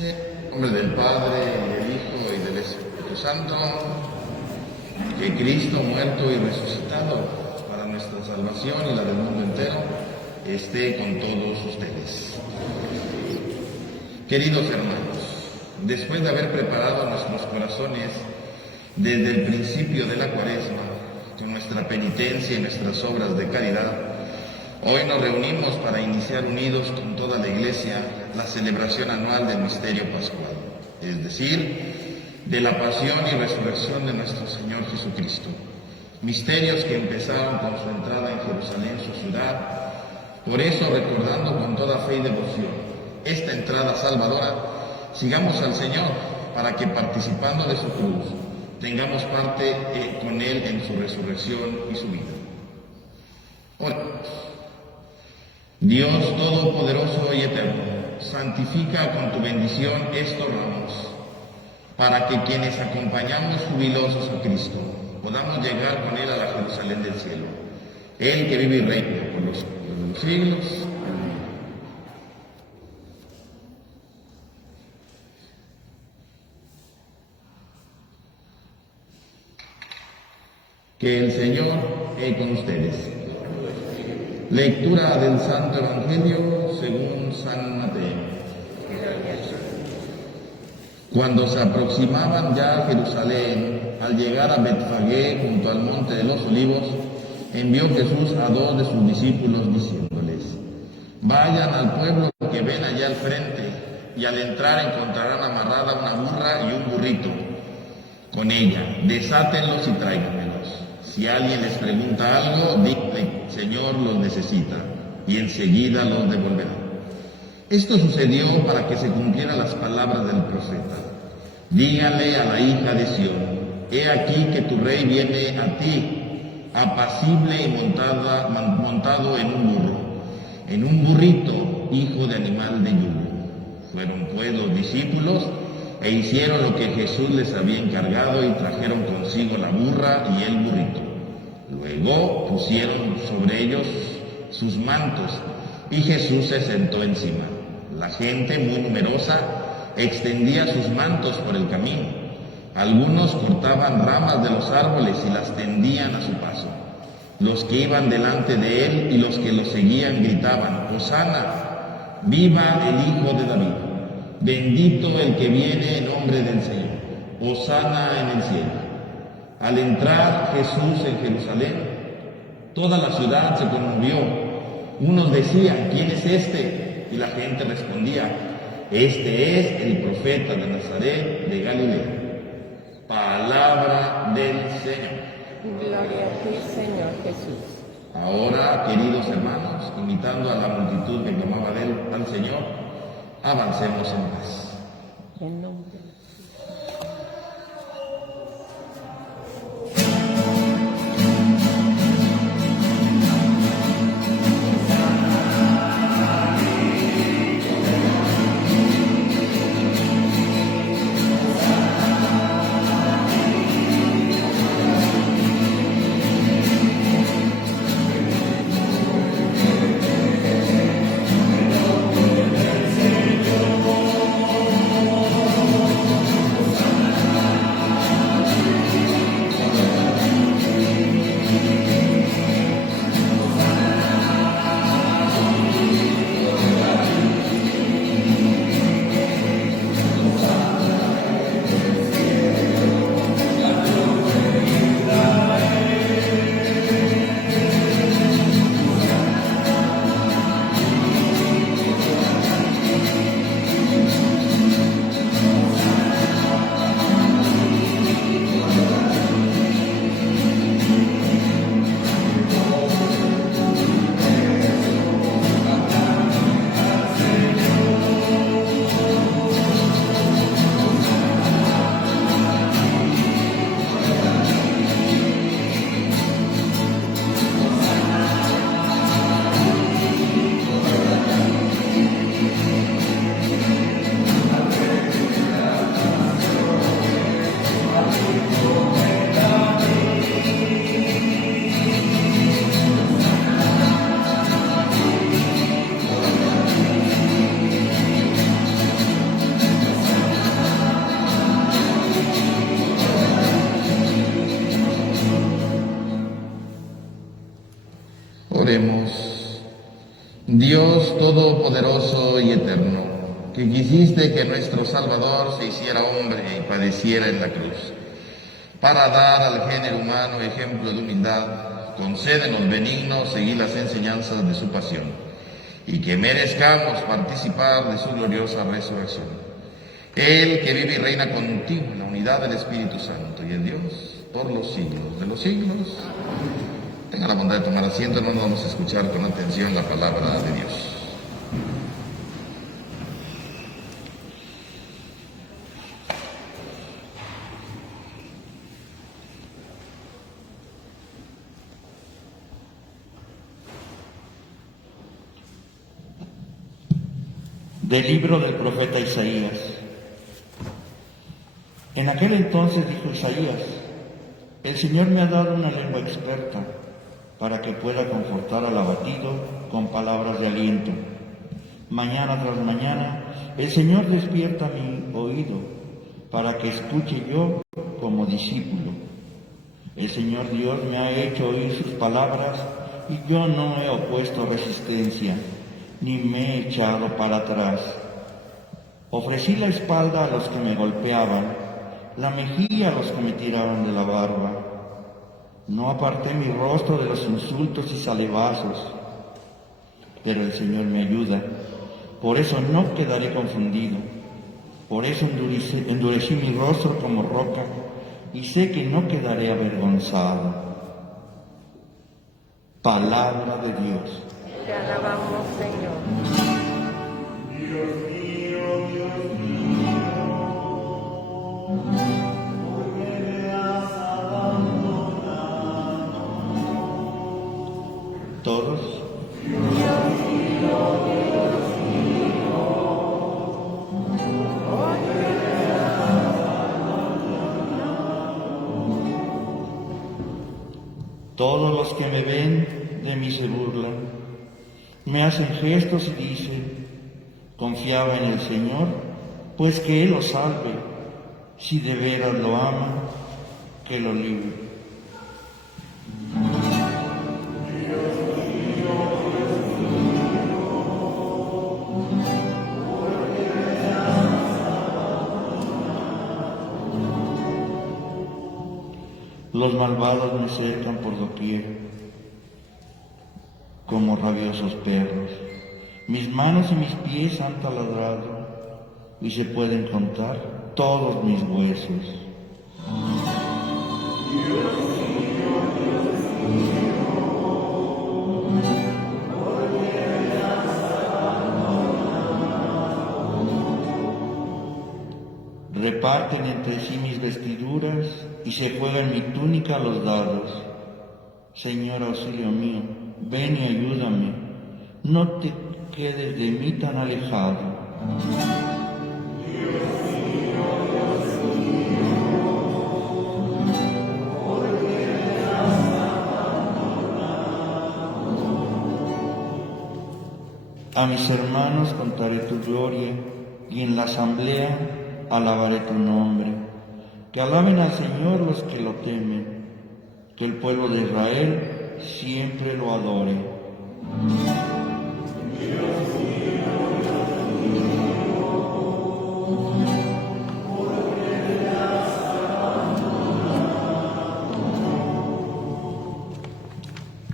En nombre del Padre, y del Hijo, y del Espíritu Santo, que Cristo, muerto y resucitado para nuestra salvación y la del mundo entero, esté con todos ustedes. Queridos hermanos, después de haber preparado nuestros corazones desde el principio de la Cuaresma, con nuestra penitencia y nuestras obras de caridad, hoy nos reunimos para iniciar unidos con toda la Iglesia la celebración anual del misterio pascual, es decir, de la pasión y resurrección de nuestro Señor Jesucristo. Misterios que empezaron con su entrada en Jerusalén, su ciudad. Por eso, recordando con toda fe y devoción esta entrada salvadora, sigamos al Señor para que, participando de su cruz, tengamos parte con Él en su resurrección y su vida. Oremos. Dios Todopoderoso y Eterno, santifica con tu bendición estos ramos, para que quienes acompañamos jubilosos a Cristo podamos llegar con Él a la Jerusalén del cielo, Él que vive y reina por los siglos de los siglos. Que el Señor esté con ustedes. Lectura del Santo Evangelio según San Mateo. Cuando se aproximaban ya a Jerusalén, al llegar a Betfagé junto al monte de los Olivos, envió Jesús a 2 de sus discípulos diciéndoles: vayan al pueblo que ven allá al frente, y al entrar encontrarán amarrada una burra y un burrito con ella, desátenlos y tráiganmelos. Si alguien les pregunta algo, díganle: Señor los necesita, y enseguida los devolverá. Esto sucedió para que se cumplieran las palabras del profeta: díganle a la hija de Sión, he aquí que tu rey viene a ti, apacible y montado en un burro, en un burrito, hijo de animal de yugo. Fueron pues los discípulos e hicieron lo que Jesús les había encargado y trajeron consigo la burra y el burrito. Luego pusieron sobre ellos sus mantos y Jesús se sentó encima. La gente, muy numerosa, extendía sus mantos por el camino. Algunos cortaban ramas de los árboles y las tendían a su paso. Los que iban delante de él y los que lo seguían gritaban: Hosana, viva el Hijo de David. Bendito el que viene en nombre del Señor. Hosana en el cielo. Al entrar Jesús en Jerusalén, toda la ciudad se conmovió. Unos decían: ¿quién es este? Y la gente respondía: este es el profeta de Nazaret de Galilea. Palabra del Señor. Gloria a ti, Señor Jesús. Ahora, queridos hermanos, imitando a la multitud que clamaba al Señor, avancemos en paz. En nombre de todopoderoso y eterno, que quisiste que nuestro Salvador se hiciera hombre y padeciera en la cruz, para dar al género humano ejemplo de humildad, concédenos benignos seguir las enseñanzas de su pasión, y que merezcamos participar de su gloriosa resurrección. Él que vive y reina contigo en la unidad del Espíritu Santo y en Dios por los siglos de los siglos. Tenga la bondad de tomar asiento, no nos vamos a escuchar con atención la palabra de Dios. Del libro del profeta Isaías. En aquel entonces dijo Isaías: el Señor me ha dado una lengua experta para que pueda confortar al abatido con palabras de aliento. Mañana tras mañana el Señor despierta mi oído para que escuche yo como discípulo. El Señor Dios me ha hecho oír sus palabras y yo no he opuesto resistencia, ni me he echado para atrás. Ofrecí la espalda a los que me golpeaban, la mejilla a los que me tiraban de la barba. No aparté mi rostro de los insultos y salivazos, pero el Señor me ayuda. Por eso no quedaré confundido. Por eso endurecí mi rostro como roca y sé que no quedaré avergonzado. Palabra de Dios. Te alabamos, Señor. Dios mío, Dios mío, ¿por qué me has abandonado? ¿Todos? Todos los que me ven de mí se burlan, me hacen gestos y dicen: confiaba en el Señor, pues que Él lo salve. Si de veras lo ama, que lo libre. Los malvados me cercan por doquier, como rabiosos perros. Mis manos y mis pies han taladrado, y se pueden contar todos mis huesos. Reparten entre sí mis vestiduras y se juegan mi túnica a los dados. Señor, auxilio mío, ven y ayúdame, no te quedes de mí tan alejado. A mis hermanos contaré tu gloria y en la asamblea alabaré tu nombre. Que alaben al Señor los que lo temen, que el pueblo de Israel siempre lo adore.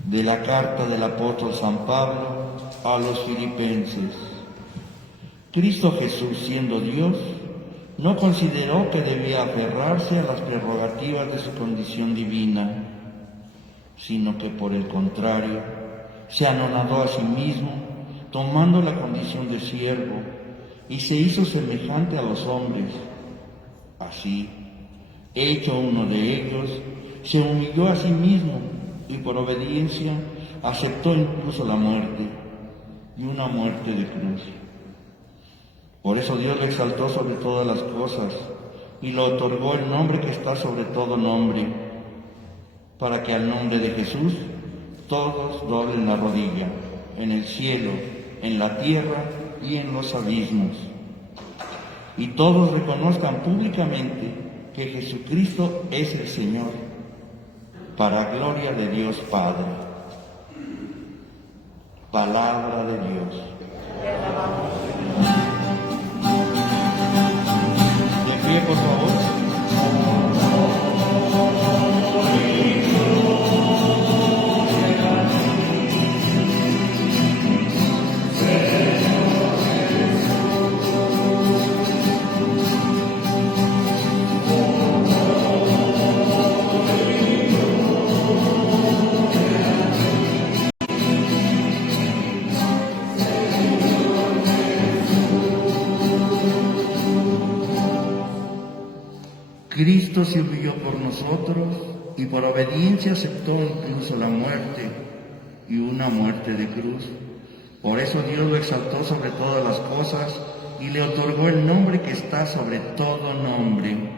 De la carta del apóstol San Pablo a los filipenses. Cristo Jesús, siendo Dios, no consideró que debía aferrarse a las prerrogativas de su condición divina, sino que por el contrario, se anonadó a sí mismo, tomando la condición de siervo, y se hizo semejante a los hombres. Así, hecho uno de ellos, se humilló a sí mismo, y por obediencia aceptó incluso la muerte, y una muerte de cruz. Por eso Dios le exaltó sobre todas las cosas y le otorgó el nombre que está sobre todo nombre, para que al nombre de Jesús todos doblen la rodilla, en el cielo, en la tierra y en los abismos, y todos reconozcan públicamente que Jesucristo es el Señor, para gloria de Dios Padre. Palabra de Dios. Te alabamos, De pie, por favor. Cristo se humilló por nosotros y por obediencia aceptó incluso la muerte y una muerte de cruz. Por eso Dios lo exaltó sobre todas las cosas y le otorgó el nombre que está sobre todo nombre.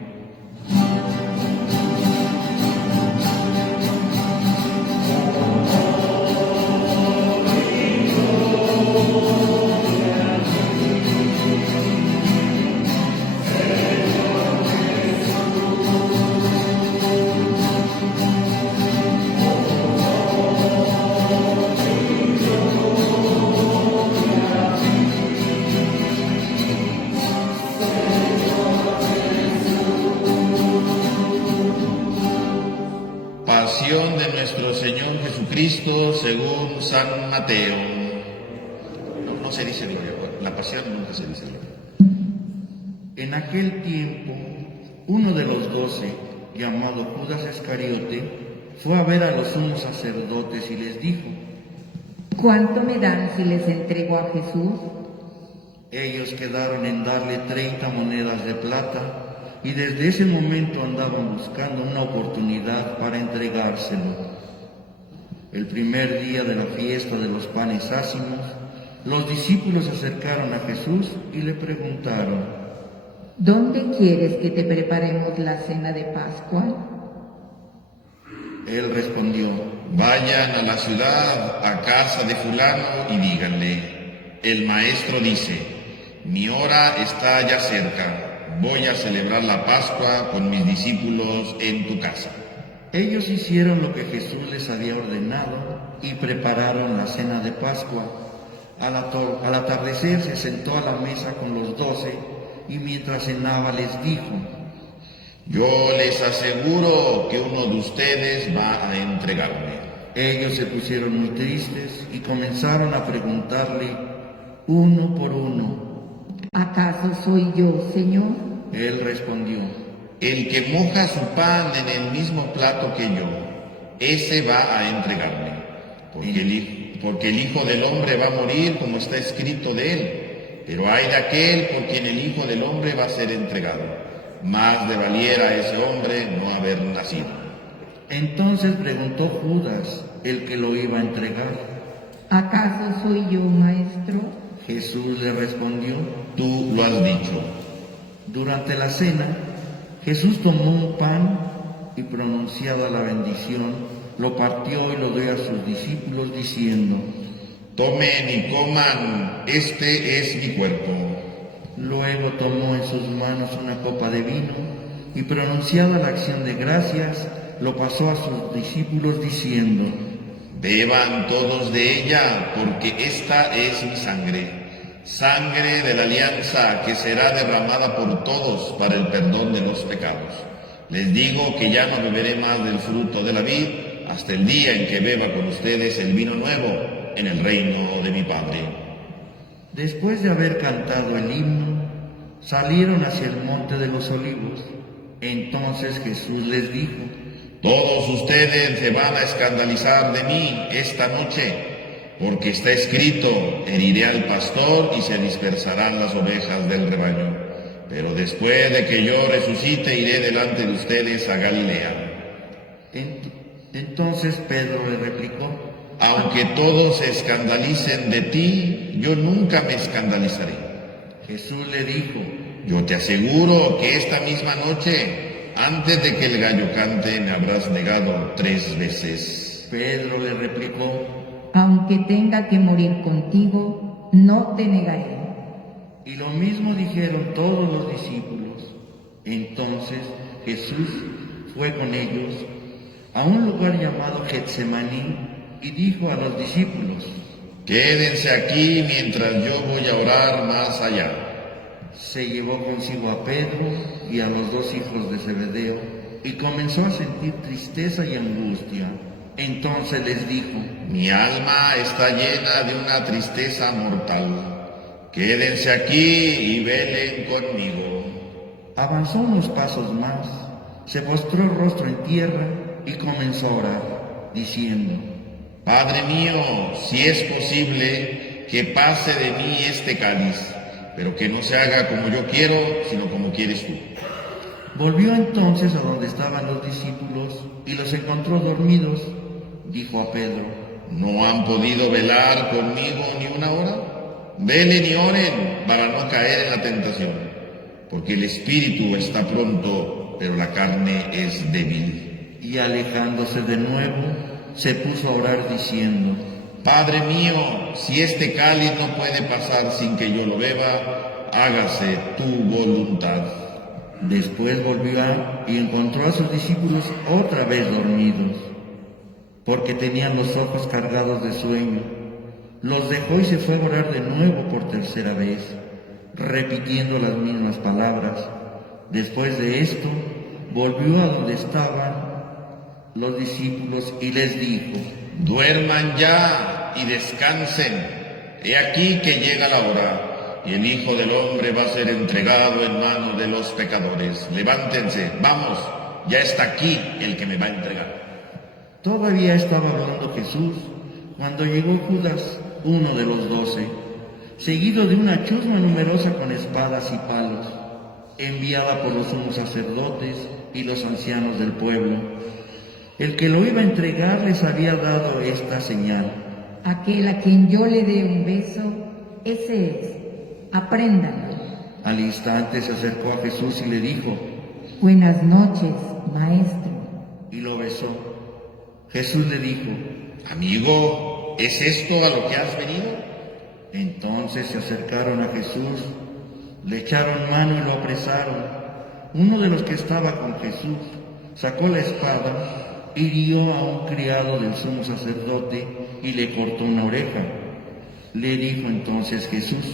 Pasión de nuestro Señor Jesucristo según San Mateo. No se dice gloria, la pasión nunca se dice gloria. En aquel tiempo, uno de los 12, llamado Judas Iscariote, fue a ver a los sumos sacerdotes y les dijo: ¿Cuánto me dan si les entrego a Jesús? Ellos quedaron en darle 30 monedas de plata y desde ese momento andaban buscando una oportunidad para entregárselo. El primer día de la fiesta de los panes ácimos, los discípulos se acercaron a Jesús y le preguntaron: ¿Dónde quieres que te preparemos la cena de Pascua? Él respondió: Vayan a la ciudad, a casa de fulano, y díganle: el maestro dice, mi hora está ya cerca, voy a celebrar la Pascua con mis discípulos en tu casa. Ellos hicieron lo que Jesús les había ordenado y prepararon la cena de Pascua. Al atardecer se sentó a la mesa con los 12 y mientras cenaba les dijo: Yo les aseguro que uno de ustedes va a entregarme. Ellos se pusieron muy tristes y comenzaron a preguntarle uno por uno: ¿Acaso soy yo, Señor? Él respondió: El que moja su pan en el mismo plato que yo, ese va a entregarme. Porque el Hijo del Hombre va a morir como está escrito de él. Pero hay de aquel por quien el Hijo del Hombre va a ser entregado. Más le valiera a ese hombre no haber nacido. Entonces preguntó Judas, el que lo iba a entregar: ¿Acaso soy yo, Maestro? Jesús le respondió: Tú lo has dicho. Durante la cena, Jesús tomó un pan y pronunciada la bendición, lo partió y lo dio a sus discípulos diciendo: Tomen y coman, este es mi cuerpo. Luego tomó en sus manos una copa de vino y pronunciada la acción de gracias, lo pasó a sus discípulos diciendo: Beban todos de ella, porque esta es mi sangre. Sangre de la alianza que será derramada por todos para el perdón de los pecados. Les digo que ya no beberé más del fruto de la vid hasta el día en que beba con ustedes el vino nuevo en el reino de mi Padre. Después de haber cantado el himno, salieron hacia el monte de los olivos. Entonces Jesús les dijo: Todos ustedes se van a escandalizar de mí esta noche, porque está escrito, heriré al pastor y se dispersarán las ovejas del rebaño. Pero después de que yo resucite, iré delante de ustedes a Galilea. Entonces Pedro le replicó: Aunque todos se escandalicen de ti, yo nunca me escandalizaré. Jesús le dijo: Yo te aseguro que esta misma noche, antes de que el gallo cante, me habrás negado 3 veces. Pedro le replicó: Aunque tenga que morir contigo, no te negaré. Y lo mismo dijeron todos los discípulos. Entonces Jesús fue con ellos a un lugar llamado Getsemaní y dijo a los discípulos: Quédense aquí mientras yo voy a orar más allá. Se llevó consigo a Pedro y a los dos hijos de Zebedeo y comenzó a sentir tristeza y angustia. Entonces les dijo: Mi alma está llena de una tristeza mortal. Quédense aquí y velen conmigo. Avanzó unos pasos más, se postró rostro en tierra y comenzó a orar, diciendo: Padre mío, si es posible, que pase de mí este cáliz, pero que no se haga como yo quiero, sino como quieres tú. Volvió entonces a donde estaban los discípulos y los encontró dormidos. Dijo a Pedro: ¿No han podido velar conmigo ni una hora? Velen y oren para no caer en la tentación, porque el espíritu está pronto, pero la carne es débil. Y alejándose de nuevo, se puso a orar diciendo: Padre mío, si este cáliz no puede pasar sin que yo lo beba, hágase tu voluntad. Después volvió y encontró a sus discípulos otra vez dormidos, porque tenían los ojos cargados de sueño. Los dejó y se fue a orar de nuevo por tercera vez, repitiendo las mismas palabras. Después de esto, volvió a donde estaban los discípulos y les dijo: Duerman ya y descansen. He aquí que llega la hora, y el Hijo del Hombre va a ser entregado en manos de los pecadores. Levántense, vamos, ya está aquí el que me va a entregar. Todavía estaba hablando Jesús cuando llegó Judas, uno de los 12, seguido de una chusma numerosa con espadas y palos, enviada por los sumos sacerdotes y los ancianos del pueblo. El que lo iba a entregar les había dado esta señal: Aquel a quien yo le dé un beso, ese es. Apréndanlo. Al instante se acercó a Jesús y le dijo: Buenas noches, maestro. Y lo besó. Jesús le dijo: Amigo, ¿es esto a lo que has venido? Entonces se acercaron a Jesús, le echaron mano y lo apresaron. Uno de los que estaba con Jesús sacó la espada, hirió a un criado del sumo sacerdote y le cortó una oreja. Le dijo entonces Jesús: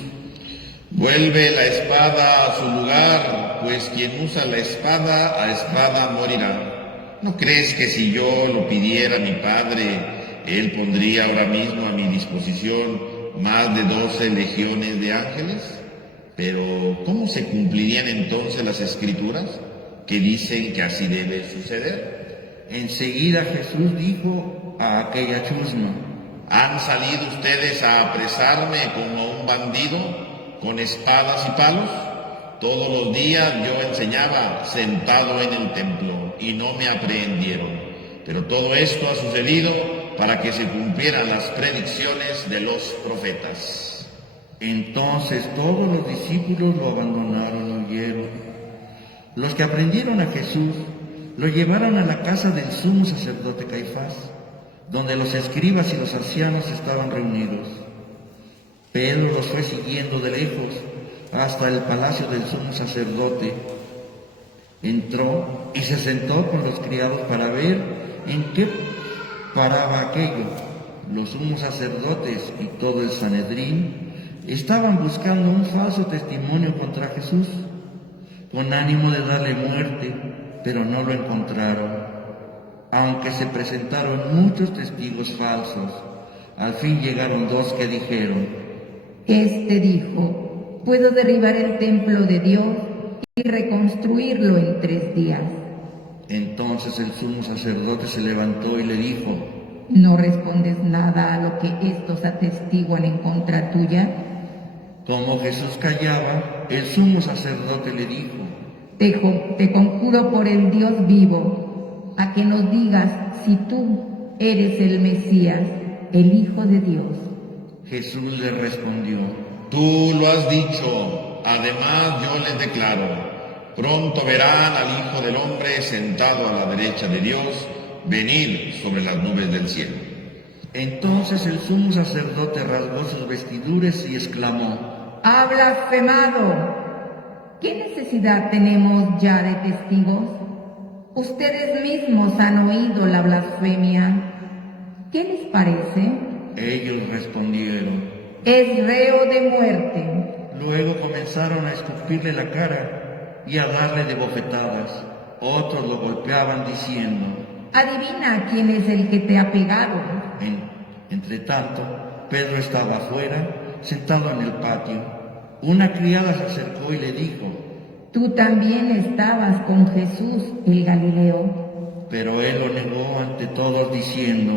Vuelve la espada a su lugar, pues quien usa la espada, a espada morirá. ¿No crees que si yo lo pidiera a mi Padre, Él pondría ahora mismo a mi disposición más de 12 legiones de ángeles? Pero, ¿cómo se cumplirían entonces las Escrituras que dicen que así debe suceder? Enseguida Jesús dijo a aquella chusma: ¿Han salido ustedes a apresarme como a un bandido con espadas y palos? Todos los días yo enseñaba sentado en el templo y no me aprehendieron. Pero todo esto ha sucedido para que se cumplieran las predicciones de los profetas. Entonces todos los discípulos lo abandonaron y huyeron. Los que aprendieron a Jesús lo llevaron a la casa del sumo sacerdote Caifás, donde los escribas y los ancianos estaban reunidos. Pedro los fue siguiendo de lejos hasta el palacio del sumo sacerdote. Entró y se sentó con los criados para ver en qué paraba aquello. Los sumos sacerdotes y todo el Sanedrín estaban buscando un falso testimonio contra Jesús, con ánimo de darle muerte, pero no lo encontraron, aunque se presentaron muchos testigos falsos. Al fin llegaron 2 que dijeron: Este dijo: puedo derribar el templo de Dios y reconstruirlo en 3 días. Entonces el sumo sacerdote se levantó y le dijo: ¿No respondes nada a lo que estos atestiguan en contra tuya? Como Jesús callaba, el sumo sacerdote le dijo: Te conjuro por el Dios vivo, a que nos digas si tú eres el Mesías, el Hijo de Dios. Jesús le respondió: Tú lo has dicho. Además yo les declaro, pronto verán al Hijo del Hombre sentado a la derecha de Dios, venir sobre las nubes del cielo. Entonces el sumo sacerdote rasgó sus vestiduras y exclamó: ¡Ha blasfemado! ¿Qué necesidad tenemos ya de testigos? Ustedes mismos han oído la blasfemia. ¿Qué les parece? Ellos respondieron. Es reo de muerte. Luego comenzaron a escupirle la cara y a darle de bofetadas. Otros lo golpeaban diciendo. Adivina quién es el que te ha pegado. Entre tanto, Pedro estaba afuera, sentado en el patio. Una criada se acercó y le dijo. Tú también estabas con Jesús el Galileo. Pero él lo negó ante todos diciendo.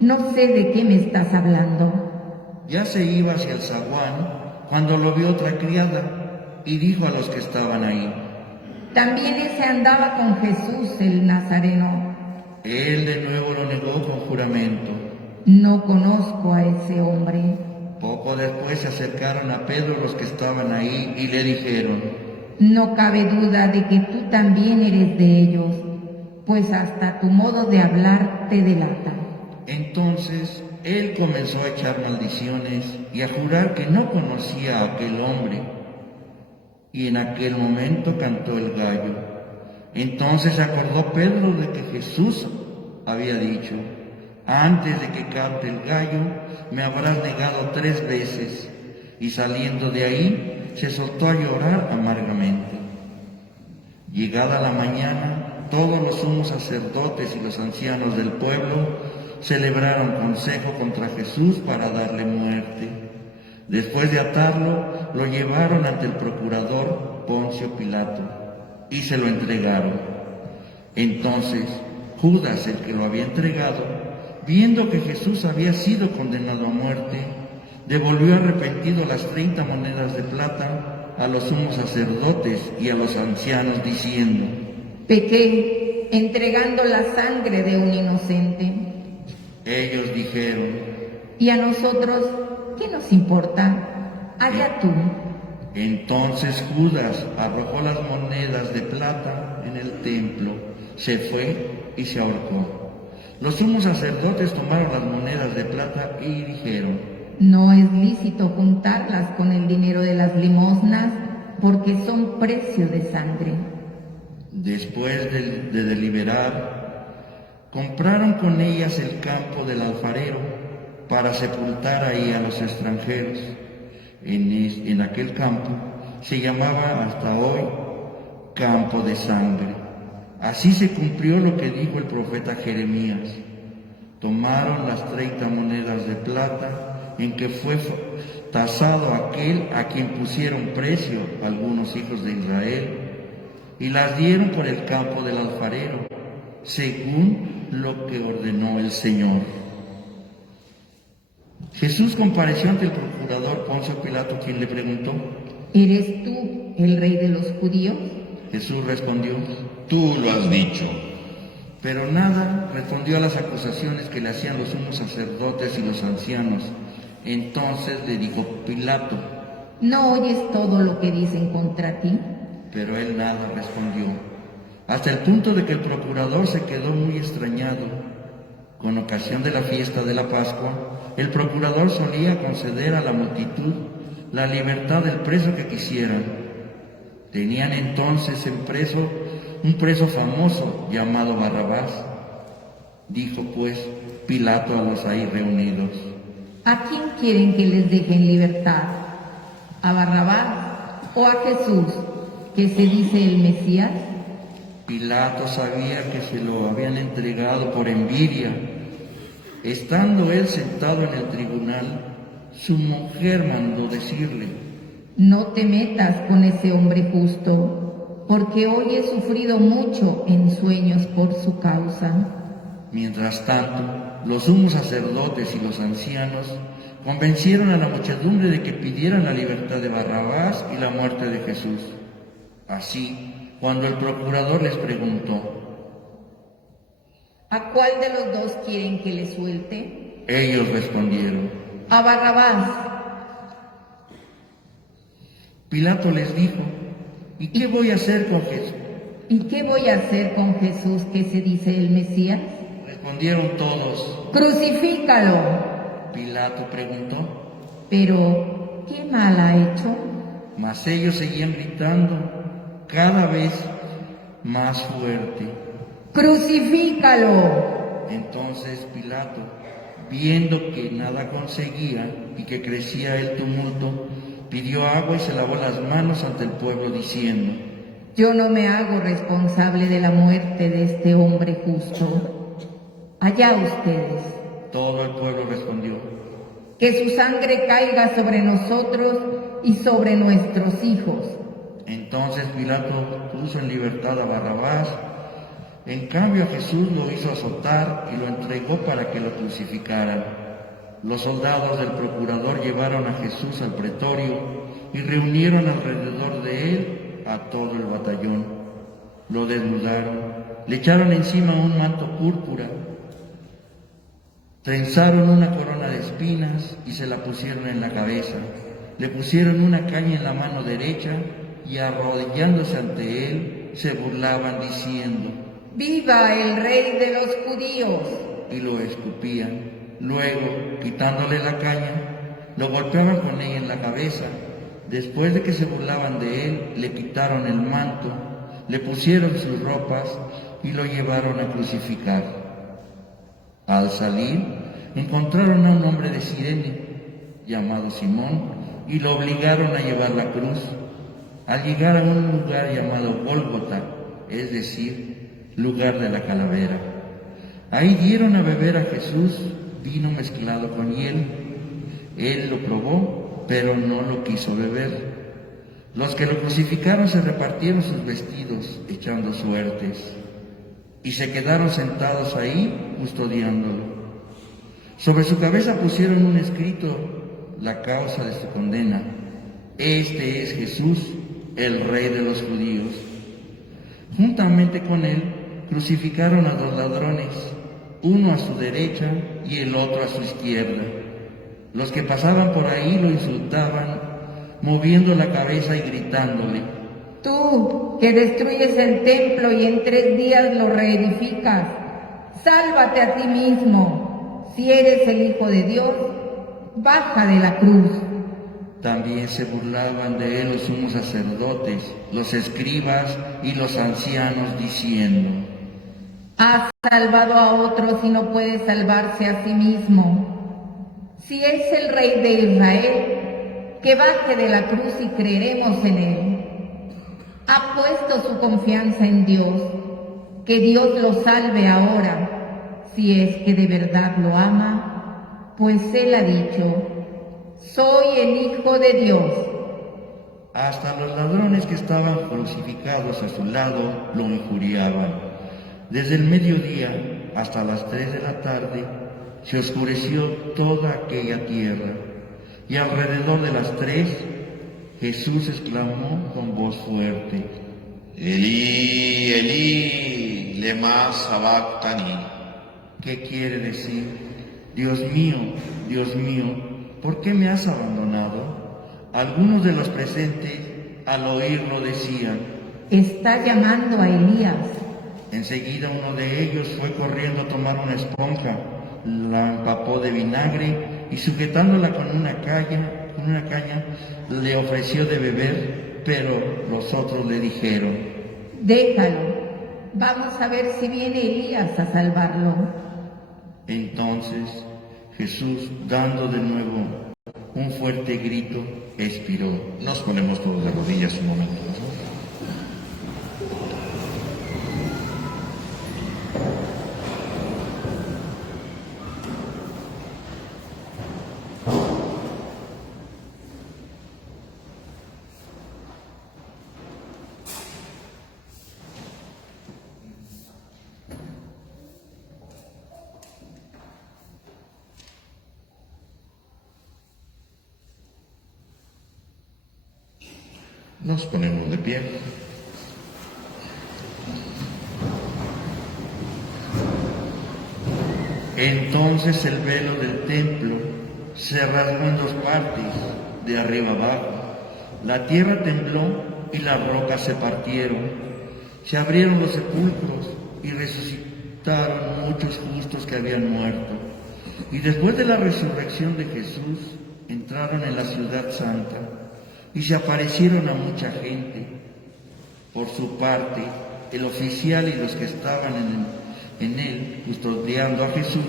No sé de qué me estás hablando. Ya se iba hacia el zaguán cuando lo vio otra criada y dijo a los que estaban ahí. También ese andaba con Jesús el Nazareno. Él de nuevo lo negó con juramento. No conozco a ese hombre. Poco después se acercaron a Pedro los que estaban ahí y le dijeron. No cabe duda de que tú también eres de ellos, pues hasta tu modo de hablar te delata. Entonces él comenzó a echar maldiciones y a jurar que no conocía a aquel hombre. Y en aquel momento cantó el gallo. Entonces se acordó Pedro de que Jesús había dicho, antes de que cante el gallo, me habrás negado 3 veces. Y saliendo de ahí, se soltó a llorar amargamente. Llegada la mañana, todos los sumos sacerdotes y los ancianos del pueblo celebraron consejo contra Jesús para darle muerte. Después de atarlo, lo llevaron ante el procurador Poncio Pilato y se lo entregaron. Entonces, Judas, el que lo había entregado, viendo que Jesús había sido condenado a muerte, devolvió arrepentido las 30 monedas de plata a los sumos sacerdotes y a los ancianos, diciendo: Pequé entregando la sangre de un inocente. Ellos dijeron: ¿Y a nosotros qué nos importa? Allá tú. Entonces Judas arrojó las monedas de plata en el templo, se fue y se ahorcó. Los sumos sacerdotes tomaron las monedas de plata y dijeron: No es lícito juntarlas con el dinero de las limosnas, porque son precio de sangre. Después de deliberar, compraron con ellas el campo del alfarero para sepultar ahí a los extranjeros. En aquel campo se llamaba hasta hoy campo de sangre. Así se cumplió lo que dijo el profeta Jeremías. Tomaron las 30 monedas de plata en que fue tasado aquel a quien pusieron precio algunos hijos de Israel, y las dieron por el campo del alfarero, según lo que ordenó el Señor. Jesús compareció ante el procurador Poncio Pilato, quien le preguntó: ¿Eres tú el rey de los judíos? Jesús respondió: Tú lo has dicho. Pero nada respondió a las acusaciones que le hacían los sumos sacerdotes y los ancianos. Entonces le dijo Pilato: ¿No oyes todo lo que dicen contra ti? Pero él nada respondió, hasta el punto de que el procurador se quedó muy extrañado. Con ocasión de la fiesta de la Pascua, el procurador solía conceder a la multitud la libertad del preso que quisieran. Tenían entonces un preso famoso llamado Barrabás. Dijo pues Pilato a los ahí reunidos: ¿A quién quieren que les dejen libertad? ¿A Barrabás o a Jesús, que se dice el Mesías? Pilato sabía que se lo habían entregado por envidia. Estando él sentado en el tribunal, su mujer mandó decirle: No te metas con ese hombre justo, porque hoy he sufrido mucho en sueños por su causa. Mientras tanto, los sumos sacerdotes y los ancianos convencieron a la muchedumbre de que pidieran la libertad de Barrabás y la muerte de Jesús. Así, cuando el procurador les preguntó: ¿A cuál de los dos quieren que le suelte? Ellos respondieron: A Barrabás. Pilato les dijo: ¿Y qué voy a hacer con Jesús? ¿Y qué voy a hacer con Jesús, que se dice el Mesías? Respondieron todos: ¡Crucifícalo! Pilato preguntó: Pero, ¿qué mal ha hecho? Mas ellos seguían gritando cada vez más fuerte: ¡Crucifícalo! Entonces Pilato, viendo que nada conseguía y que crecía el tumulto, pidió agua y se lavó las manos ante el pueblo diciendo: Yo no me hago responsable de la muerte de este hombre justo. Allá ustedes. Todo el pueblo respondió: Que su sangre caiga sobre nosotros y sobre nuestros hijos. Entonces Pilato puso en libertad a Barrabás. En cambio a Jesús lo hizo azotar y lo entregó para que lo crucificaran. Los soldados del procurador llevaron a Jesús al pretorio y reunieron alrededor de él a todo el batallón. Lo desnudaron, le echaron encima un manto púrpura, trenzaron una corona de espinas y se la pusieron en la cabeza. Le pusieron una caña en la mano derecha y arrodillándose ante él se burlaban diciendo: ¡Viva el Rey de los judíos! Y lo escupían. Luego, quitándole la caña, lo golpeaban con ella en la cabeza. Después de que se burlaban de él, le quitaron el manto, le pusieron sus ropas y lo llevaron a crucificar. Al salir, encontraron a un hombre de Cirene, llamado Simón, y lo obligaron a llevar la cruz. Al llegar a un lugar llamado Gólgota, es decir, lugar de la calavera, ahí dieron a beber a Jesús vino mezclado con hiel. Él lo probó, pero no lo quiso beber. Los que lo crucificaron se repartieron sus vestidos, echando suertes, y se quedaron sentados ahí, custodiándolo. Sobre su cabeza pusieron un escrito, la causa de su condena: Este es Jesús, el Rey de los judíos. Juntamente con él, crucificaron a 2 ladrones, uno a su derecha y el otro a su izquierda. Los que pasaban por ahí lo insultaban, moviendo la cabeza y gritándole: Tú, que destruyes el templo y en 3 días lo reedificas, sálvate a ti mismo. Si eres el Hijo de Dios, baja de la cruz. También se burlaban de él los sumos sacerdotes, los escribas y los ancianos, diciendo: Has salvado a otros y no puede salvarse a sí mismo. Si es el Rey de Israel, que baje de la cruz y creeremos en él. Ha puesto su confianza en Dios, que Dios lo salve ahora, si es que de verdad lo ama, pues él ha dicho: soy el Hijo de Dios. Hasta los ladrones que estaban crucificados a su lado lo injuriaban. Desde el mediodía hasta las 3 de la tarde se oscureció toda aquella tierra, y alrededor de las 3 Jesús exclamó con voz fuerte: Elí, Elí, lema sabactani. ¿Qué quiere decir? Dios mío, ¿por qué me has abandonado? Algunos de los presentes al oírlo decían: Está llamando a Elías. Enseguida uno de ellos fue corriendo a tomar una esponja, la empapó de vinagre y sujetándola con una caña le ofreció de beber, pero los otros le dijeron: Déjalo, vamos a ver si viene Elías a salvarlo. Entonces Jesús, dando de nuevo un fuerte grito, expiró. Nos ponemos todos de rodillas un momento. Nos ponemos de pie. Entonces el velo del templo se rasgó en 2 partes, de arriba abajo. La tierra tembló y las rocas se partieron. Se abrieron los sepulcros y resucitaron muchos justos que habían muerto. Y después de la resurrección de Jesús, entraron en la ciudad santa y se aparecieron a mucha gente. Por su parte, el oficial y los que estaban en él custodiando a Jesús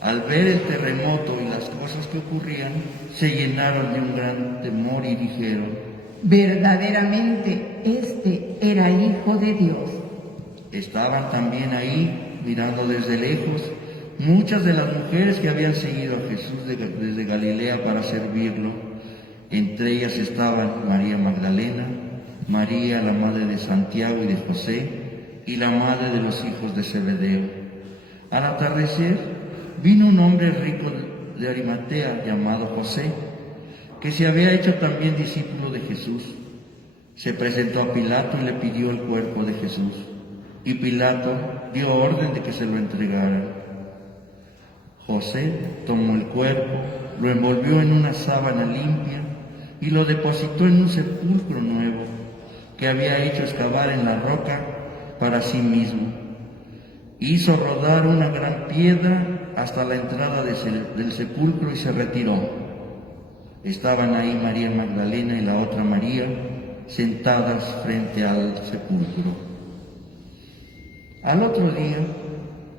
Al ver el terremoto y las cosas que ocurrían, se llenaron de un gran temor y dijeron: verdaderamente este era Hijo de Dios. Estaban también ahí, mirando desde lejos, muchas de las mujeres que habían seguido a Jesús desde Galilea para servirlo. Entre ellas estaban María Magdalena, María, la madre de Santiago y de José, y la madre de los hijos de Zebedeo. Al atardecer, vino un hombre rico de Arimatea llamado José, que se había hecho también discípulo de Jesús. Se presentó a Pilato y le pidió el cuerpo de Jesús. Y Pilato dio orden de que se lo entregaran. José tomó el cuerpo, lo envolvió en una sábana limpia y lo depositó en un sepulcro nuevo que había hecho excavar en la roca para sí mismo. Hizo rodar una gran piedra hasta la entrada del sepulcro y se retiró. Estaban ahí María Magdalena y la otra María sentadas frente al sepulcro. Al otro día,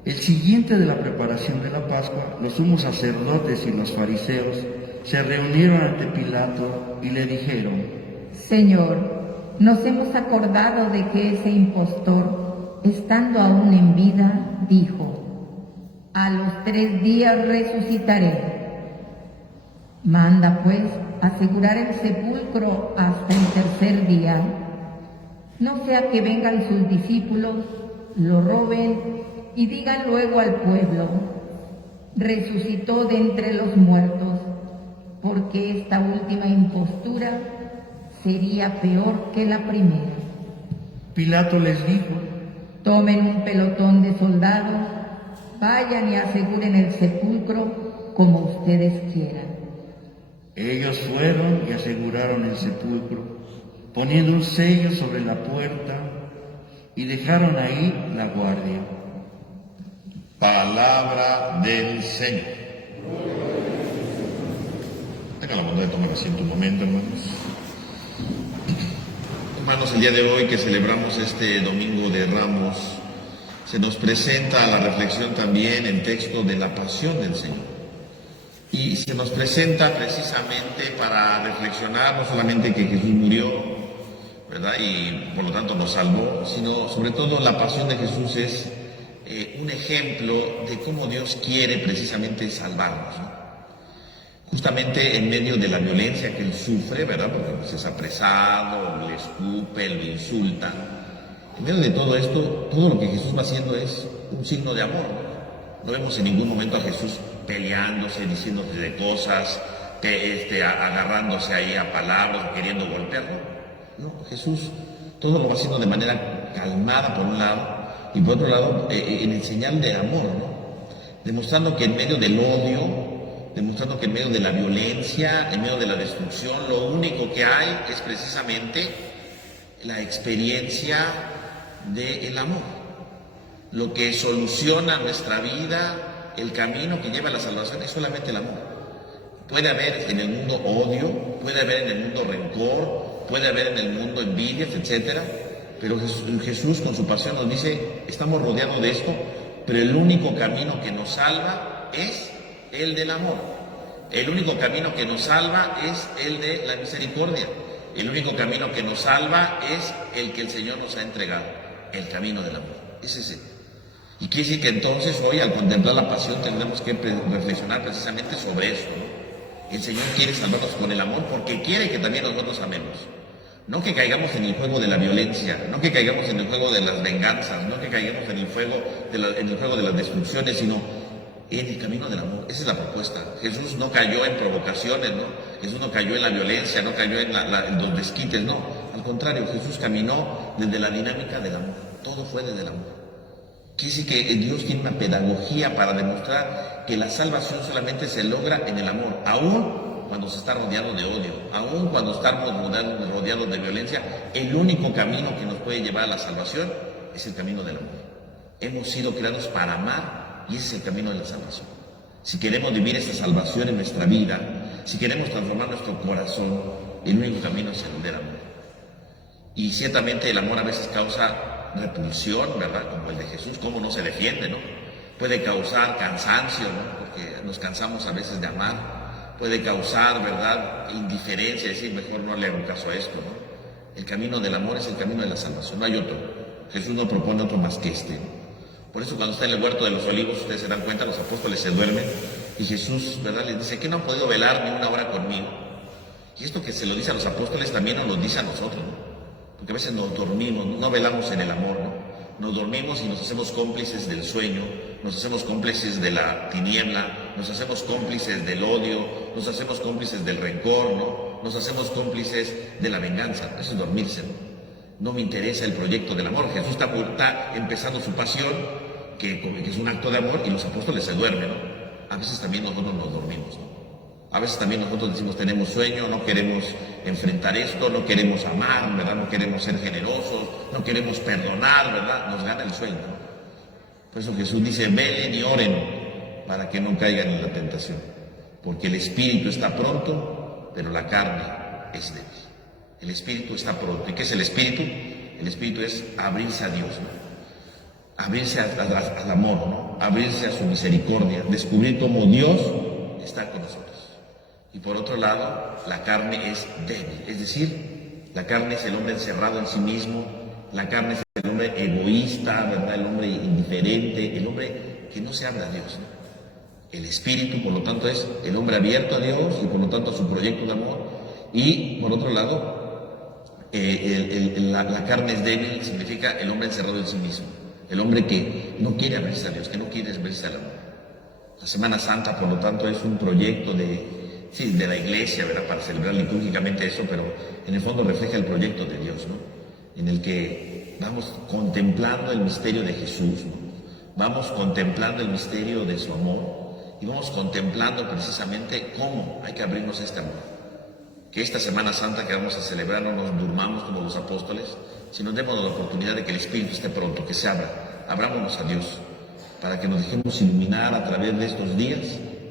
el siguiente de la preparación de la Pascua, los sumos sacerdotes y los fariseos se reunieron ante Pilato y le dijeron: Señor, nos hemos acordado de que ese impostor, estando aún en vida, dijo: a los 3 días resucitaré. Manda pues asegurar el sepulcro hasta el 3er día, no sea que vengan sus discípulos, lo roben y digan luego al pueblo: resucitó de entre los muertos, porque esta última impostura sería peor que la primera. Pilato les dijo: tomen un pelotón de soldados, vayan y aseguren el sepulcro como ustedes quieran. Ellos fueron y aseguraron el sepulcro, poniendo un sello sobre la puerta, y dejaron ahí la guardia. Palabra del Señor. Tengan la bondad de tomar asiento un momento, hermanos. Hermanos, el día de hoy que celebramos este Domingo de Ramos, se nos presenta la reflexión también en texto de la Pasión del Señor. Y se nos presenta precisamente para reflexionar no solamente que Jesús murió, ¿verdad? Y por lo tanto nos salvó, sino sobre todo la pasión de Jesús es un ejemplo de cómo Dios quiere precisamente salvarnos, ¿no? Justamente en medio de la violencia que Él sufre, ¿verdad? Porque pues, es apresado, le escupen, lo insultan. En medio de todo esto, todo lo que Jesús va haciendo es un signo de amor, ¿no? No vemos en ningún momento a Jesús peleándose, diciéndose de cosas, agarrándose ahí a palabras, queriendo golpearlo. No, Jesús todo lo va haciendo de manera calmada por un lado, y por otro lado en el señal de amor, ¿no? Demostrando que en medio del odio, demostrando que en medio de la violencia, en medio de la destrucción, lo único que hay es precisamente la experiencia del amor. Lo que soluciona nuestra vida, el camino que lleva a la salvación es solamente el amor. Puede haber en el mundo odio, puede haber en el mundo rencor, puede haber en el mundo envidias, etcétera, pero Jesús con su pasión nos dice: estamos rodeados de esto, pero el único camino que nos salva es el del amor. El único camino que nos salva es el de la misericordia. El único camino que nos salva es el que el Señor nos ha entregado, el camino del amor. Es ese. Y quiere decir que entonces hoy, al contemplar la pasión, tendremos que reflexionar precisamente sobre eso, ¿no? El Señor quiere salvarnos con el amor porque quiere que también nosotros amemos. No que caigamos en el juego de la violencia, no que caigamos en el juego de las venganzas, no que caigamos en el juego de las destrucciones, sino en el camino del amor. Esa es la propuesta. Jesús no cayó en provocaciones, ¿no? Jesús no cayó en la violencia, no cayó en los desquites, no. Al contrario, Jesús caminó desde la dinámica del amor. Todo fue desde el amor. Quiere decir que Dios tiene una pedagogía para demostrar que la salvación solamente se logra en el amor, aún cuando se está rodeado de odio, aún cuando estamos rodeados de violencia. El único camino que nos puede llevar a la salvación es el camino del amor. Hemos sido creados para amar y ese es el camino de la salvación. Si queremos vivir esta salvación en nuestra vida, si queremos transformar nuestro corazón, el único camino es el del amor. Y ciertamente el amor a veces causa repulsión, ¿verdad? Como el de Jesús, cómo no se defiende, ¿no? Puede causar cansancio, ¿no? Porque nos cansamos a veces de amar, puede causar, ¿verdad?, indiferencia, decir, mejor no le hago caso a esto, ¿no? El camino del amor es el camino de la salvación, no hay otro. Jesús no propone otro más que este, ¿no? Por eso cuando está en el huerto de los olivos, ustedes se dan cuenta, los apóstoles se duermen y Jesús, ¿verdad?, les dice que no han podido velar ni una hora conmigo. Y esto que se lo dice a los apóstoles también nos lo dice a nosotros, ¿no? Porque a veces nos dormimos, no velamos en el amor, ¿no? Nos dormimos y nos hacemos cómplices del sueño, nos hacemos cómplices de la tiniebla, nos hacemos cómplices del odio, nos hacemos cómplices del rencor, ¿no? Nos hacemos cómplices de la venganza. Eso es dormirse, ¿no? No me interesa el proyecto del amor. Jesús está empezando su pasión, que es un acto de amor, y los apóstoles se duermen, ¿no? A veces también nosotros nos dormimos, ¿no? A veces también nosotros decimos tenemos sueño, no queremos enfrentar esto, no queremos amar, ¿verdad? No queremos ser generosos, no queremos perdonar, ¿verdad? Nos gana el sueño, ¿no? Por eso Jesús dice, velen y oren para que no caigan en la tentación, porque el espíritu está pronto, pero la carne es débil. El espíritu está pronto. ¿Y qué es el espíritu? El espíritu es abrirse a Dios, ¿no? Abrirse al amor, ¿no? Abrirse a su misericordia, descubrir cómo Dios está con nosotros. Y por otro lado, la carne es débil, es decir, la carne es el hombre encerrado en sí mismo, la carne es el hombre egoísta, ¿verdad?, el hombre indiferente, el hombre que no se abre a Dios, ¿no? El espíritu, por lo tanto, es el hombre abierto a Dios y por lo tanto a su proyecto de amor. Y por otro lado, la carne es débil, significa el hombre encerrado en sí mismo, el hombre que no quiere abrirse a Dios, que no quiere abrirse al amor. La Semana Santa, por lo tanto, es un proyecto de la iglesia, ¿verdad?, para celebrar litúrgicamente eso, pero en el fondo refleja el proyecto de Dios, ¿no?, en el que vamos contemplando el misterio de Jesús, ¿no?, vamos contemplando el misterio de su amor y vamos contemplando precisamente cómo hay que abrirnos a este amor. Que esta Semana Santa que vamos a celebrar no nos durmamos como los apóstoles, sino demos la oportunidad de que el Espíritu esté pronto, que se abra, abrámonos a Dios, para que nos dejemos iluminar a través de estos días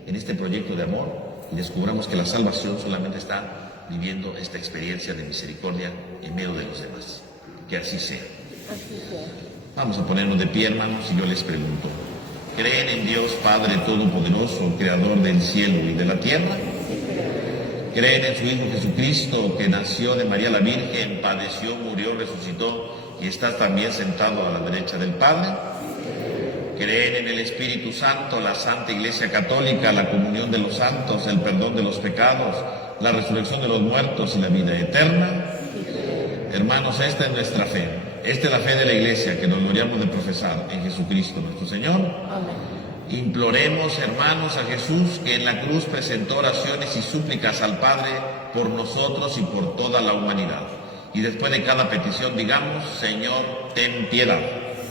en este proyecto de amor y descubramos que la salvación solamente está viviendo esta experiencia de misericordia en medio de los demás. Que así sea. Vamos a ponernos de pie, hermanos, y yo les pregunto, ¿creen en Dios Padre Todopoderoso, Creador del cielo y de la tierra? ¿Creen en su Hijo Jesucristo, que nació de María la Virgen, padeció, murió, resucitó y está también sentado a la derecha del Padre? ¿Creen en el Espíritu Santo, la Santa Iglesia Católica, la comunión de los santos, el perdón de los pecados, la resurrección de los muertos y la vida eterna? Hermanos, esta es nuestra fe. Esta es la fe de la Iglesia que nos gloriamos de profesar en Jesucristo nuestro Señor. Amén. Imploremos, hermanos, a Jesús, que en la cruz presentó oraciones y súplicas al Padre por nosotros y por toda la humanidad. Y después de cada petición digamos, Señor, ten piedad.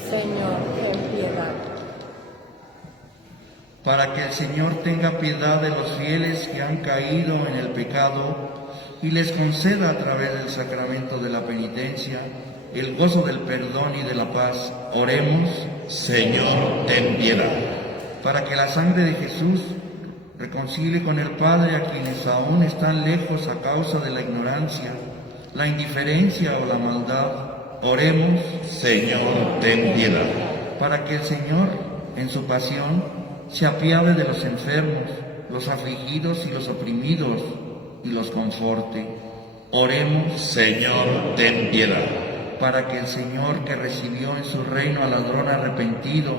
Señor, ten piedad. Para que el Señor tenga piedad de los fieles que han caído en el pecado y les conceda a través del sacramento de la penitencia el gozo del perdón y de la paz. Oremos. Señor, ten piedad. Para que la sangre de Jesús reconcilie con el Padre a quienes aún están lejos a causa de la ignorancia, la indiferencia o la maldad. Oremos. Señor, ten piedad. Para que el Señor, en su pasión, se apiade de los enfermos, los afligidos y los oprimidos, y los conforte. Oremos. Señor, ten piedad. Para que el Señor, que recibió en su reino al ladrón arrepentido,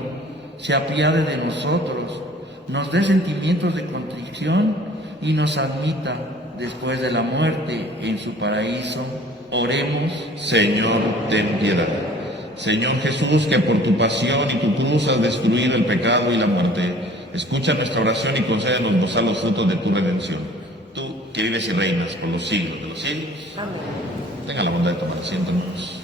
se apiade de nosotros, nos dé sentimientos de contrición y nos admita, después de la muerte, en su paraíso. Oremos. Señor, ten piedad. Señor Jesús, que por tu pasión y tu cruz has destruido el pecado y la muerte, escucha nuestra oración y concédenos gozar los frutos de tu redención. Tú, que vives y reinas por los siglos de los siglos. Amén. Tenga la bondad de tomar asiento, hermanos.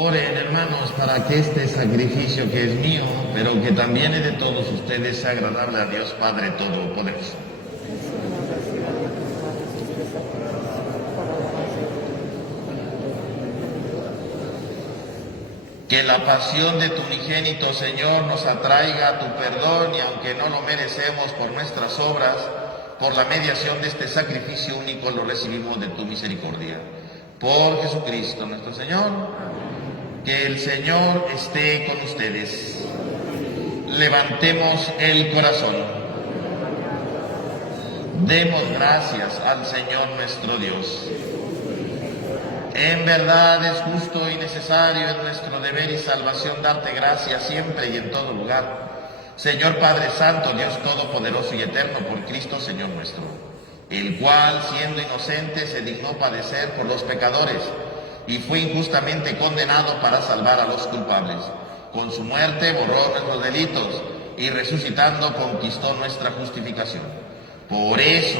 Oren, hermanos, para que este sacrificio que es mío, pero que también es de todos ustedes, sea agradable a Dios Padre Todopoderoso. Que la pasión de tu unigénito, Señor, nos atraiga a tu perdón y aunque no lo merecemos por nuestras obras, por la mediación de este sacrificio único lo recibimos de tu misericordia. Por Jesucristo nuestro Señor. Que el Señor esté con ustedes. Levantemos el corazón. Demos gracias al Señor nuestro Dios. En verdad es justo y necesario, es nuestro deber y salvación darte gracias siempre y en todo lugar. Señor Padre Santo, Dios Todopoderoso y Eterno, por Cristo Señor nuestro, el cual, siendo inocente, se dignó padecer por los pecadores y fue injustamente condenado para salvar a los culpables. Con su muerte borró nuestros delitos y resucitando conquistó nuestra justificación. Por eso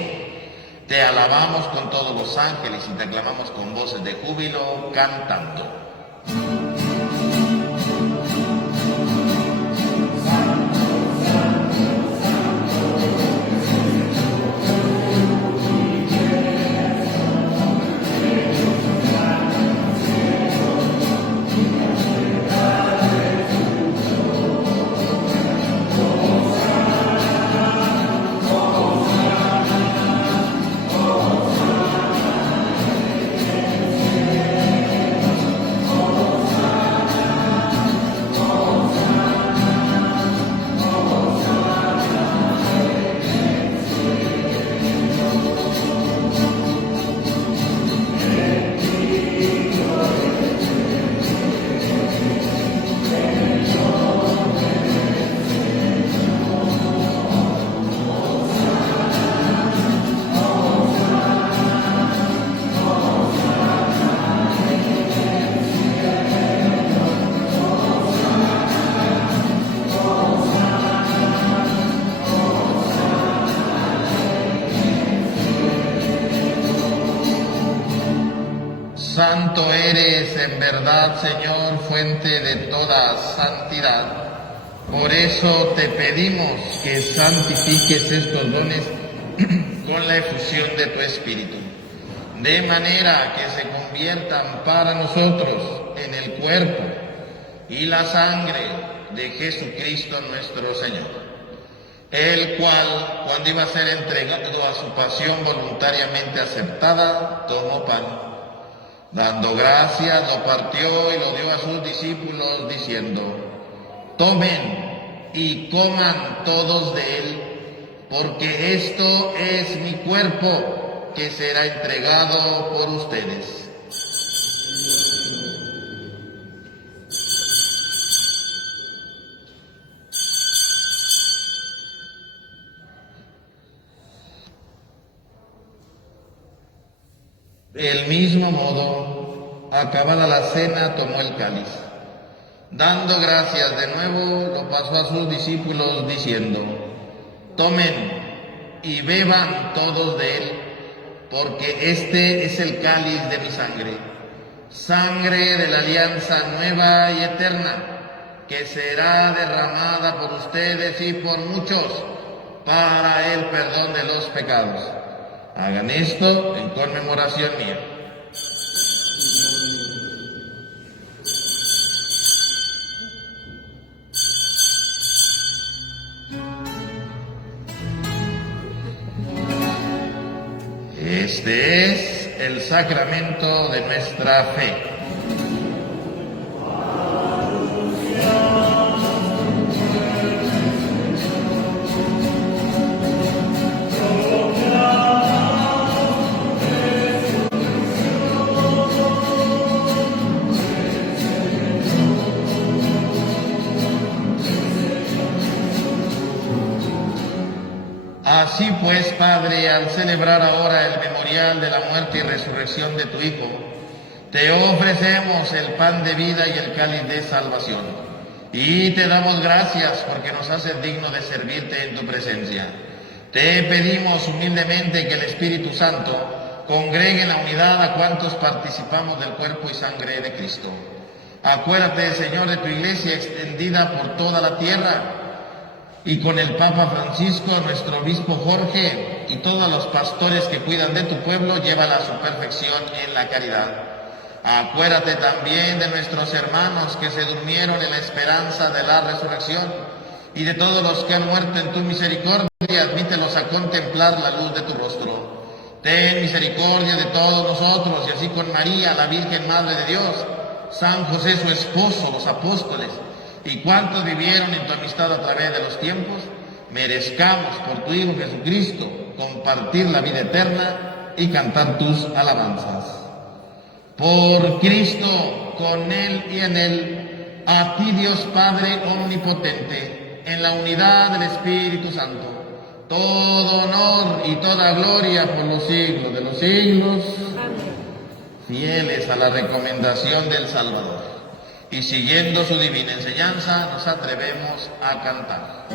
te alabamos con todos los ángeles y te aclamamos con voces de júbilo cantando. Santo eres en verdad, Señor, fuente de toda santidad. Por eso te pedimos que santifiques estos dones con la efusión de tu Espíritu, de manera que se conviertan para nosotros en el cuerpo y la sangre de Jesucristo nuestro Señor, el cual, cuando iba a ser entregado a su pasión voluntariamente aceptada, tomó pan. Dando gracias, lo partió y lo dio a sus discípulos, diciendo: tomen y coman todos de él, porque esto es mi cuerpo, que será entregado por ustedes. Del mismo modo, acabada la cena, tomó el cáliz. Dando gracias de nuevo, lo pasó a sus discípulos, diciendo: tomen y beban todos de él, porque este es el cáliz de mi sangre, sangre de la alianza nueva y eterna, que será derramada por ustedes y por muchos para el perdón de los pecados. Hagan esto en conmemoración mía. Este es el sacramento de nuestra fe. Así pues, Padre, al celebrar ahora el memorial de la muerte y resurrección de tu Hijo, te ofrecemos el pan de vida y el cáliz de salvación, y te damos gracias porque nos haces digno de servirte en tu presencia. Te pedimos humildemente que el Espíritu Santo congregue en la unidad a cuantos participamos del cuerpo y sangre de Cristo. Acuérdate, Señor, de tu iglesia extendida por toda la tierra, y con el Papa Francisco, nuestro obispo Jorge, y todos los pastores que cuidan de tu pueblo, llévala a su perfección en la caridad. Acuérdate también de nuestros hermanos que se durmieron en la esperanza de la resurrección, y de todos los que han muerto en tu misericordia, admítelos a contemplar la luz de tu rostro. Ten misericordia de todos nosotros, y así con María, la Virgen Madre de Dios, San José su esposo, los apóstoles, y cuantos vivieron en tu amistad a través de los tiempos, merezcamos por tu Hijo Jesucristo compartir la vida eterna y cantar tus alabanzas. Por Cristo, con Él y en Él, a ti Dios Padre omnipotente, en la unidad del Espíritu Santo, todo honor y toda gloria por los siglos de los siglos. Fieles a la recomendación del Salvador y siguiendo su divina enseñanza, nos atrevemos a cantar.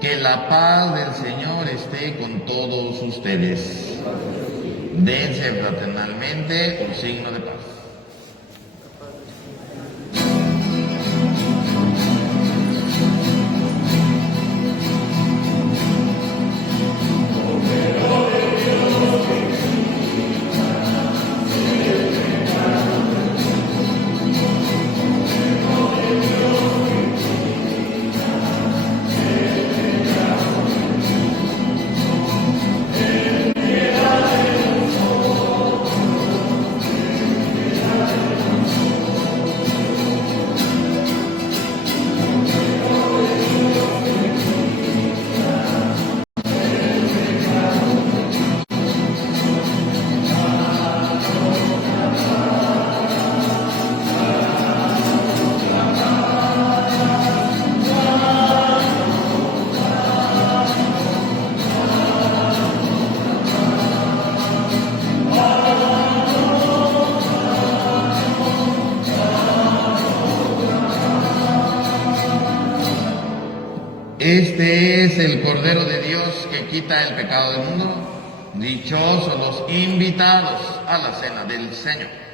Que la paz del Señor esté con todos ustedes. Dense fraternalmente un signo de paz. Este es el Cordero de Dios que quita el pecado del mundo. Dichosos los invitados a la cena del Señor.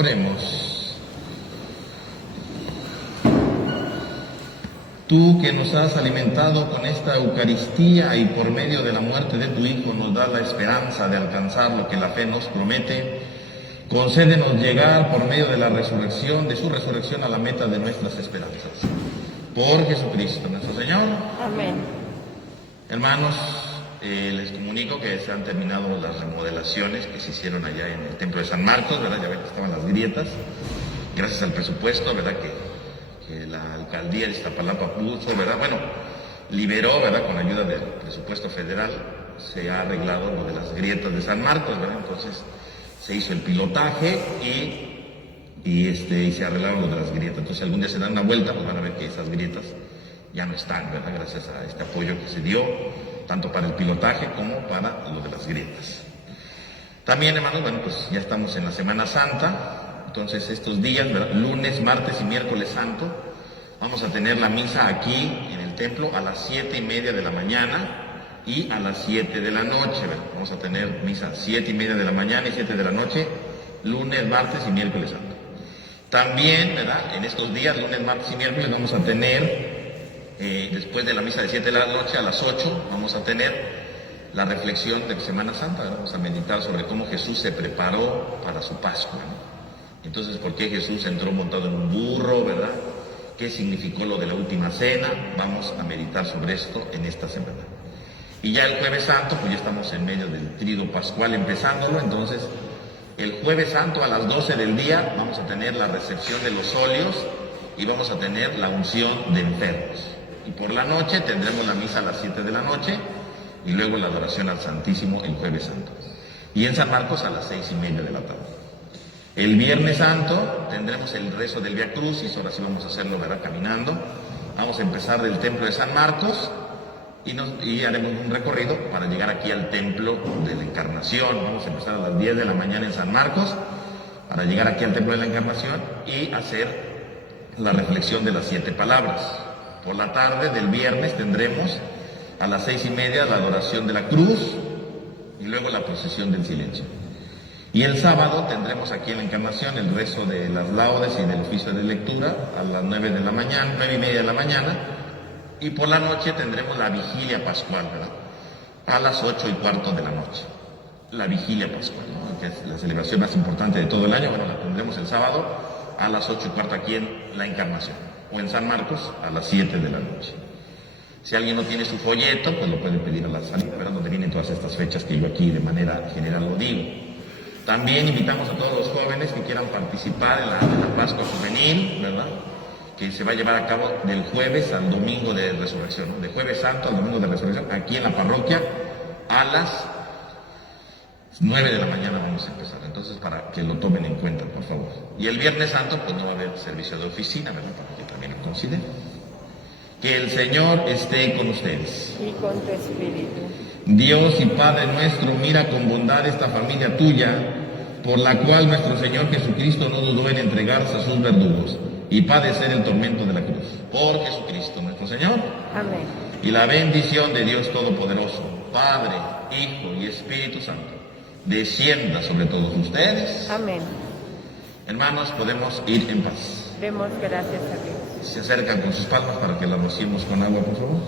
Oremos. Tú que nos has alimentado con esta Eucaristía y por medio de la muerte de tu Hijo nos da la esperanza de alcanzar lo que la fe nos promete, concédenos llegar por medio de la resurrección, de su resurrección, a la meta de nuestras esperanzas. Por Jesucristo nuestro Señor. Amén. Hermanos, les comunico que se han terminado las remodelaciones que se hicieron allá en el Templo de San Marcos, ¿verdad? Ya ven que estaban las grietas, gracias al presupuesto, ¿verdad? Que la alcaldía de Iztapalapa puso, ¿verdad? Bueno, liberó, ¿verdad? Con ayuda del presupuesto federal, se ha arreglado lo de las grietas de San Marcos, ¿verdad? Entonces se hizo el pilotaje y se arreglaron lo de las grietas. Entonces, algún día se dan una vuelta, pues van a ver que esas grietas ya no están, ¿verdad? Gracias a este apoyo que se dio, tanto para el pilotaje como para lo de las grietas. También, hermanos, bueno, pues ya estamos en la Semana Santa. Entonces, estos días, ¿verdad? Lunes, martes y miércoles santo, vamos a tener la misa aquí en el templo a las 7:30 de la mañana y a las 7 de la noche, ¿verdad? Vamos a tener misa 7:30 de la mañana y 7 de la noche, lunes, martes y miércoles santo. También, ¿verdad? En estos días, lunes, martes y miércoles, vamos a tener, después de la misa de 7 de la noche, a las 8, vamos a tener la reflexión de Semana Santa, ¿verdad? Vamos a meditar sobre cómo Jesús se preparó para su Pascua, ¿no? Entonces, ¿por qué Jesús entró montado en un burro, verdad? ¿Qué significó lo de la última cena? Vamos a meditar sobre esto en esta semana. Y ya el Jueves Santo, pues ya estamos en medio del Tríodo Pascual empezándolo, entonces el Jueves Santo a las 12 del día vamos a tener la recepción de los óleos y vamos a tener la unción de enfermos. Y por la noche tendremos la misa a las 7 de la noche y luego la adoración al Santísimo el Jueves Santo. Y en San Marcos a las 6:30 de la tarde. El Viernes Santo tendremos el rezo del Vía Crucis, ahora sí vamos a hacerlo, ¿verdad? Caminando. Vamos a empezar del Templo de San Marcos y haremos un recorrido para llegar aquí al Templo de la Encarnación. Vamos a empezar a las 10 de la mañana en San Marcos para llegar aquí al Templo de la Encarnación y hacer la reflexión de las 7 palabras. Por la tarde del viernes tendremos a las 6:30 la adoración de la cruz y luego la procesión del silencio. Y el sábado tendremos aquí en la Encarnación el rezo de las laudes y del oficio de lectura a las 9 de la mañana, 9:30 de la mañana, y por la noche tendremos la vigilia pascual, ¿verdad? A las 8:15 de la noche. La vigilia pascual, ¿no? Que es la celebración más importante de todo el año. Bueno, la tendremos el sábado a las 8:15 aquí en la Encarnación, o en San Marcos a las 7 de la noche. Si alguien no tiene su folleto, pues lo puede pedir a la salida, ¿verdad? Donde vienen todas estas fechas que yo aquí de manera general lo digo. También invitamos a todos los jóvenes que quieran participar en la Pascua Juvenil, ¿verdad? Que se va a llevar a cabo del jueves al domingo de resurrección, ¿no? De Jueves Santo al domingo de resurrección, aquí en la parroquia, a las 9 de la mañana vamos a empezar. Entonces, para que lo tomen en cuenta, por favor. Y el Viernes Santo, pues no va a haber servicio de oficina, ¿verdad? Para que también lo consideren. Que el Señor esté con ustedes. Y con tu espíritu. Dios y Padre nuestro, mira con bondad esta familia tuya, por la cual nuestro Señor Jesucristo no dudó en entregarse a sus verdugos y padecer el tormento de la cruz. Por Jesucristo nuestro Señor. Amén. Y la bendición de Dios Todopoderoso, Padre, Hijo y Espíritu Santo, descienda sobre todos ustedes. Amén. Hermanos, podemos ir en paz. Demos gracias a Dios. Se acercan con sus palmas para que las rociemos con agua, por favor.